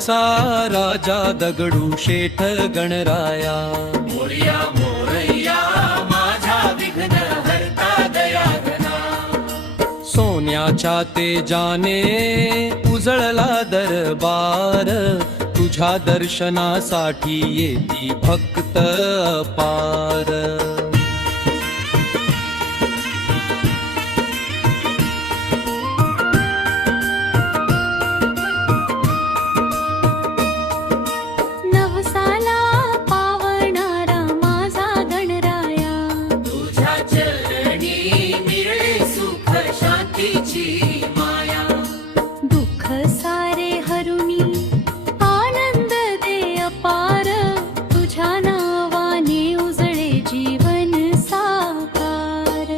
आमचा राजा दगडू शेठ गणराया. मोरया मोरया माझा विघ्न हरता दयाघना. सोन्याच्या तेजाने उजळला दरबार, तुझ्या दर्शनासाठी येती भक्त अपार. नवसाला पावणारा माझा गणराया. तुझ्या चरणी मिळले सुख शांतीची माया. दुःख सारे हरुनी आनंद दे अपार, तुझ्या नावाने उजळे जीवन साकार.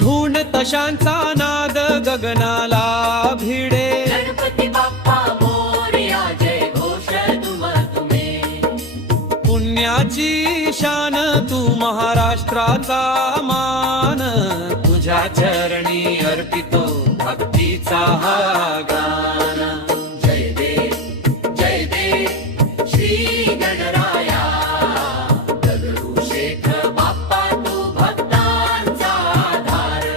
धून तशांचा नाद गगनाला भिडे, गणपती बाप्पा मोरया जय घोष तुम तुम्हे. पुण्याची शान तू महाराष्ट्राचा मान, तुझ्या चरणी अर्पितो भक्तीचा हा गान. जय दे श्री गणराया. दगडू शेठ बाप्पा तू भक्तांचा आधार.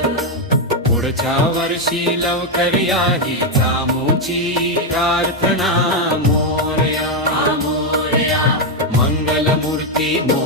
पुढच्या वर्षी लवकर या हीच आमुची प्रार्थना. मोरया मोरया मंगलमूर्ती मोरया.